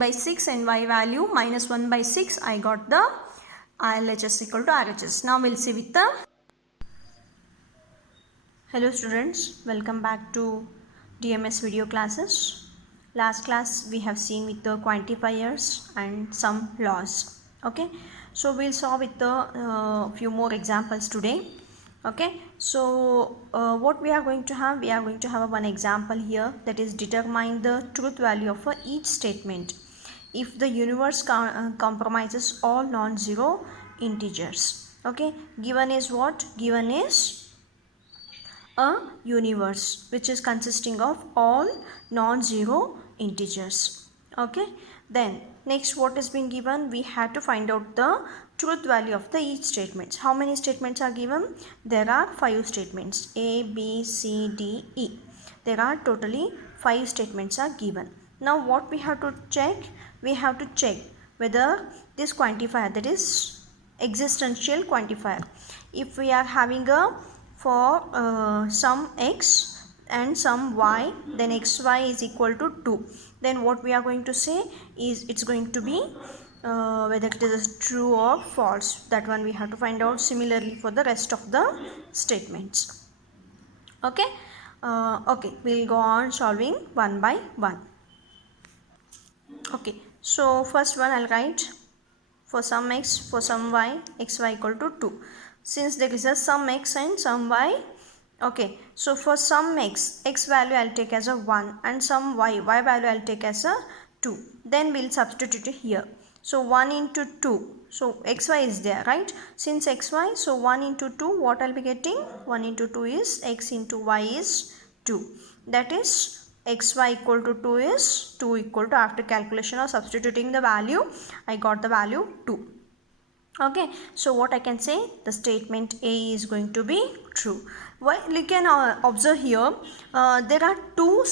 by 6 and y value minus 1 by 6, I got the LHS equal to RHS. Now we'll see with the hello students, welcome back to DMS video classes. Last class we have seen with the quantifiers and some laws. Okay, so we'll solve with the few more examples today. Okay, so what we are going to have, we are going to have one example here, that is determine the truth value of each statement if the universe compromises all non-zero integers. Okay, given is what? Given is a universe which is consisting of all non-zero integers. Okay, then next what has been given, we have to find out the truth value of the each statements. How many statements are given? There are 5 statements, A, B, C, D, E. There are totally 5 statements are given. Now what we have to check? We have to check whether this quantifier, that is existential quantifier, if we are having a for some x and some y, then xy is equal to 2, then what we are going to say is it's going to be whether it is true or false. That one we have to find out. Similarly for the rest of the statements. Okay, okay, we'll go on solving one by one. Okay, so first one I'll write for some x, for some y, xy equal to 2. Since there is a some x and some y, okay, so for some x value I'll take as a 1 and some y value I'll take as a 2. Then we'll substitute it here. So 1 into 2, so xy is there, right? Since xy, so 1 into 2, what I'll be getting? 1 into 2 is x into y is 2. That is xy equal to 2 is 2 equal to, after calculation or substituting the value, I got the value 2. Okay, so what I can say, the statement A is going to be true. Well, you can observe here, there are two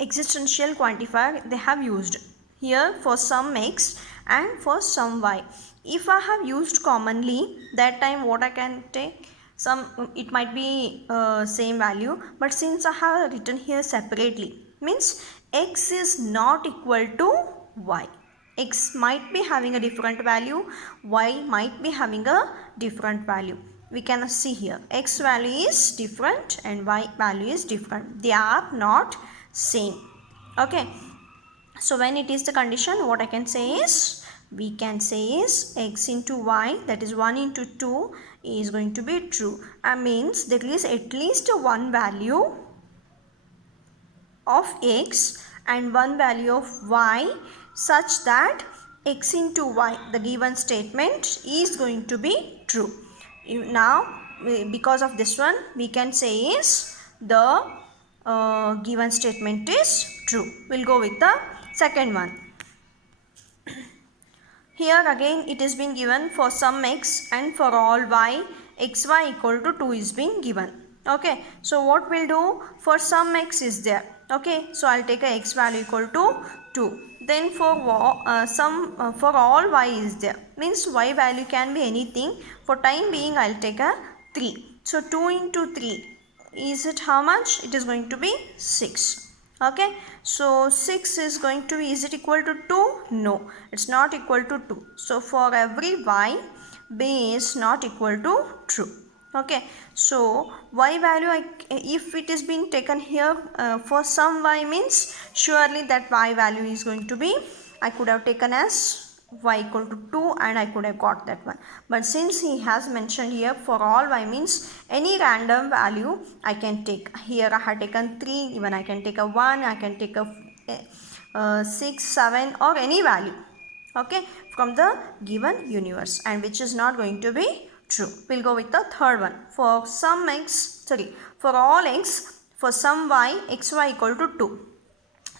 existential quantifier they have used here for some x and for some y. If I have used commonly, that time what I can take, some it might be same value, but since I have written here separately, means x is not equal to y. X might be having a different value, y might be having a different value. We can see here x value is different and y value is different. They are not same. Okay, so when it is the condition, what I can say is, we can say is x into y, that is 1 into 2 is going to be true. That means there is at least one value of x and one value of y such that x into y, the given statement, is going to be true. Now because of this one, we can say is the given statement is true. We'll go with the second one. Here again it is been given for some x and for all y, xy equal to 2 is being given. Okay, so what we'll do, for some x is there. Okay, so I'll take a x value equal to 2. Then for for all y is there, means y value can be anything. For time being I'll take a 3. So 2 into 3, is it how much? It is going to be 6. Okay, so 6 is going to be, is it equal to 2? No, it's not equal to 2. So for every y, b is not equal to true. Okay, so y value, if it is being taken here for some y, means surely that y value is going to be, I could have taken as y equal to 2 and I could have got that one. But since he has mentioned here for all y, means any random value I can take. Here I have taken 3, even I can take a 1, I can take a 6, 7 or any value. Okay, from the given universe, and which is not going to be true. We'll go with the third one. For some x, for all x, for some y, xy equal to 2.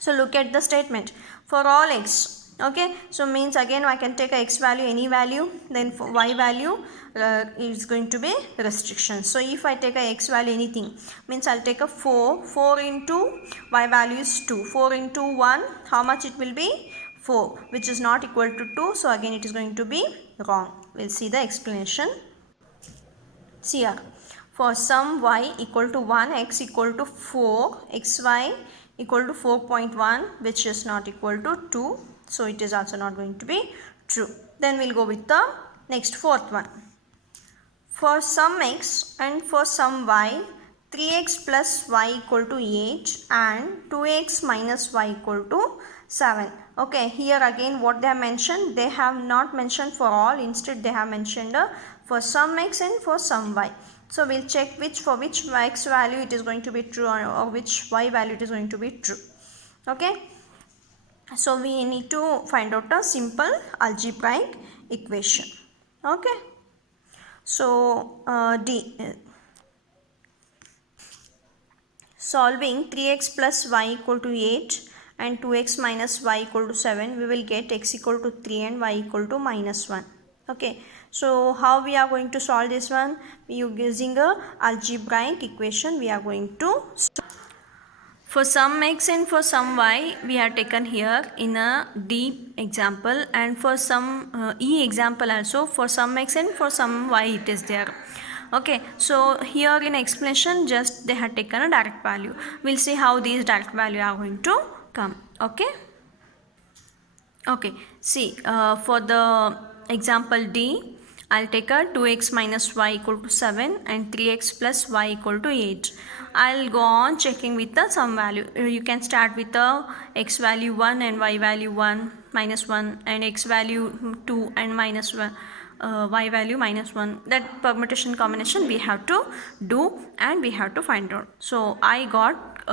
So look at the statement. For all x, okay, so means again I can take a x value, any value, then for y value is going to be restriction. So if I take a x value anything, means I'll take a 4 into y value is 2, 4 into 1, how much it will be? 4, which is not equal to 2, so again it is going to be wrong. We'll see the explanation. See here, for some y equal to 1, x equal to 4, xy equal to 4.1, which is not equal to 2. So it is also not going to be true. Then we'll go with the next fourth one. For some x and for some y, 3x plus y equal to 8 and 2x minus y equal to 7. Okay, here again what they have mentioned, they have not mentioned for all, instead they have mentioned for some x and for some y. So we'll check for which x value it is going to be true or which y value it is going to be true. Okay, so we need to find out a simple algebraic equation. Okay, so D, solving 3x plus y equal to 8 and 2x minus y equal to 7, we will get x equal to 3 and y equal to minus 1. Okay, so how we are going to solve this one? Using a algebraic equation we are going to solve. For some x and for some y, we have taken here in a D example, and for some E example also, for some x and for some y it is there. Okay, so here in explanation just they have taken a direct value. We'll see how these direct value are going to come. Okay. Okay, see for the example D, I'll take a 2x minus y equal to 7 and 3x plus y equal to 8. I'll go on checking with the some value. You can start with the x value 1 and y value 1 minus 1 and x value 2 and minus 1. Y value minus 1. That permutation combination we have to do and we have to find out. So I got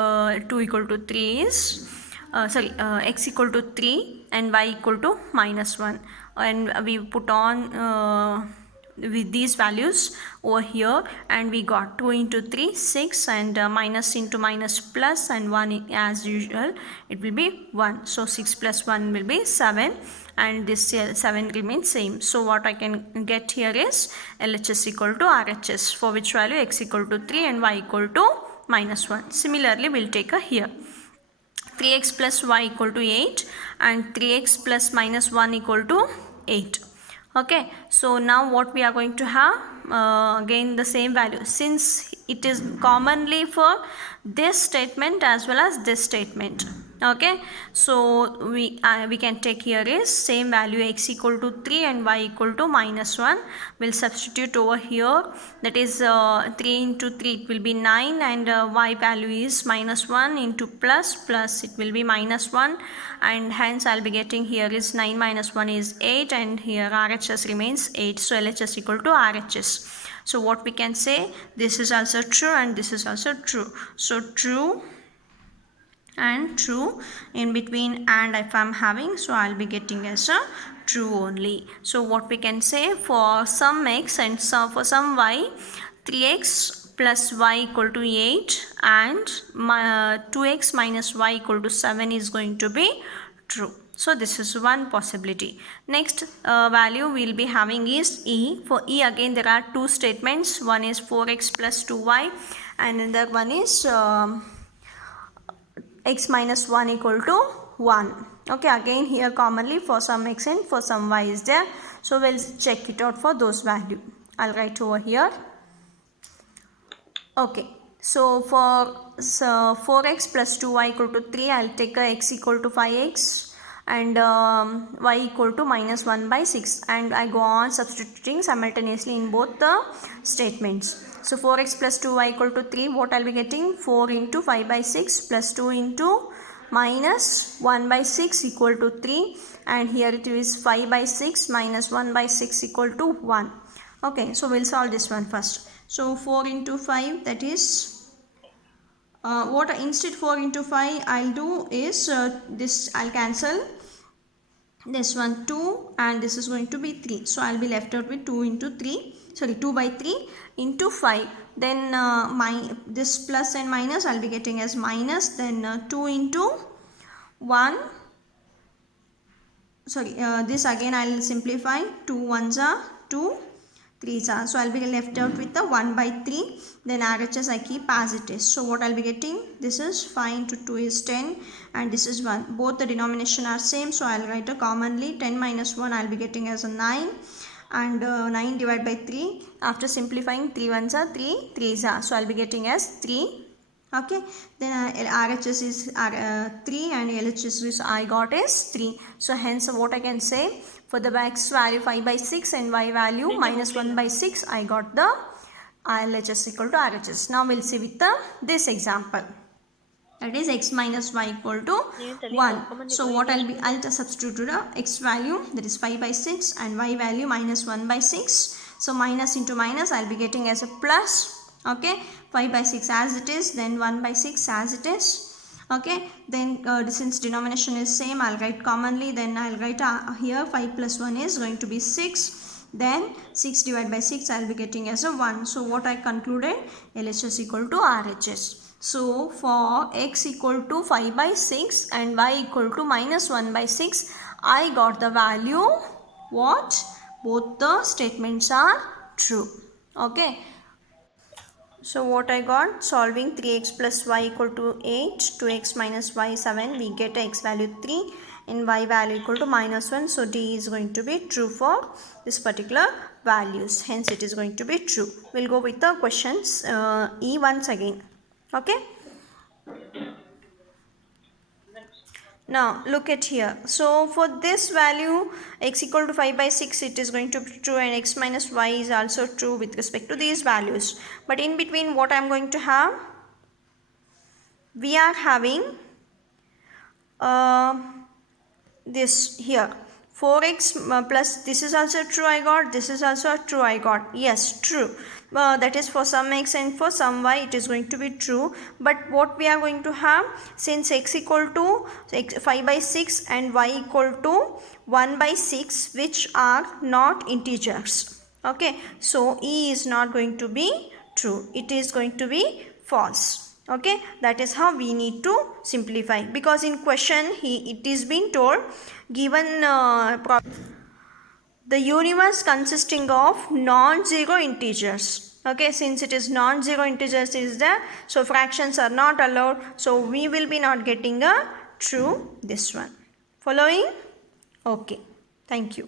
2 equal to 3 is x equal to 3 and y equal to minus 1, and we put on with these values over here, and we got 2 into 3 6 and minus into minus plus and 1 as usual it will be 1. So 6 plus 1 will be 7 and this 7 remains same. So what I can get here is LHS equal to RHS, for which value x equal to 3 and y equal to minus 1. Similarly we'll take a here 3x plus y equal to 8 and 3x plus minus 1 equal to 8. Okay, so now what we are going to have, again the same value, since it is commonly for this statement as well as this statement. Okay, so we can take here is same value x equal to 3 and y equal to minus 1. We'll substitute over here, that is 3 into 3 it will be 9 and y value is minus 1 into plus it will be minus 1, and hence I'll be getting here is 9 minus 1 is 8 and here RHS remains 8. So LHS equal to RHS. So what we can say, this is also true and this is also true. So true and true in between, and if I'm having, so I'll be getting as a true only. So what we can say, for some x and for some y, 3x plus y equal to 8 and 2x minus y equal to 7 is going to be true. So this is one possibility. Next value we'll be having is E. For E again there are two statements. One is 4x plus 2y and another one is x minus 1 equal to 1. Okay, again here commonly for some x and for some y is there. So we'll check it out for those value. I'll write over here. Okay, so for 4x plus 2y equal to 3, I'll take a x equal to 5x and y equal to minus 1 by 6, and I go on substituting simultaneously in both the statements. So 4x plus 2y equal to 3, what I'll be getting, 4 into 5 by 6 plus 2 into minus 1 by 6 equal to 3, and here it is 5 by 6 minus 1 by 6 equal to 1. Okay, so we'll solve this one first. So 4 into 5, that is instead 4 into 5 I'll do is this, I'll cancel this one 2 and this is going to be 3. So I'll be left out with 2 by 3 into 5. Then this plus and minus I'll be getting as minus, then 2 into 1. This again I'll simplify, 2 1s are 2, 3s are. So I'll be left out with the 1 by 3. Then RHS I keep as it is. So what I'll be getting, this is 5 into 2 is 10 and this is 1. Both the denomination are same, so I'll write a commonly 10 minus 1 I'll be getting as a 9 and 9 divided by 3. After simplifying, 3 1s are 3, 3s are. So I'll be getting as 3 Okay, then RHS is 3 and LHS is I got is 3. So hence what I can say, for the x value 5 by 6 and y value minus 1 by 6, I got the LHS equal to RHS. Now we'll see with this example. That is x minus y equal to 1. So what I'll just substitute to the x value, that is 5 by 6, and y value minus 1 by 6. So minus into minus I'll be getting as a plus. Okay, 5 by 6 as it is, then 1 by 6 as it is. Okay, then since denomination is same, I'll write commonly, then I'll write here 5 plus 1 is going to be 6. Then 6 divided by 6 I'll be getting as a 1. So what I concluded, LHS equal to RHS. So for x equal to 5 by 6 and y equal to minus 1 by 6, I got the value what? Both the statements are true. Okay. So what I got, solving 3x plus y equal to 8, 2x minus y 7, we get x value 3 and y value equal to minus 1. So D is going to be true for this particular values. Hence it is going to be true. We'll go with the questions E once again. Okay. Now look at here. So for this value x equal to 5 by 6, it is going to be true, and x minus y is also true with respect to these values. But in between what I am going to have, we are having this here 4x plus this is also true I got, this is also true I got. Yes, true. That is for some x and for some y it is going to be true. But what we are going to have, since x equal to 5 by 6 and y equal to 1 by 6, which are not integers. Okay, so E is not going to be true, it is going to be false. Okay, that is how we need to simplify, because in question it is being told, given the universe consisting of non-zero integers. Okay, since it is non-zero integers is there, so fractions are not allowed, so we will be not getting a true this one. Following? Okay, thank you.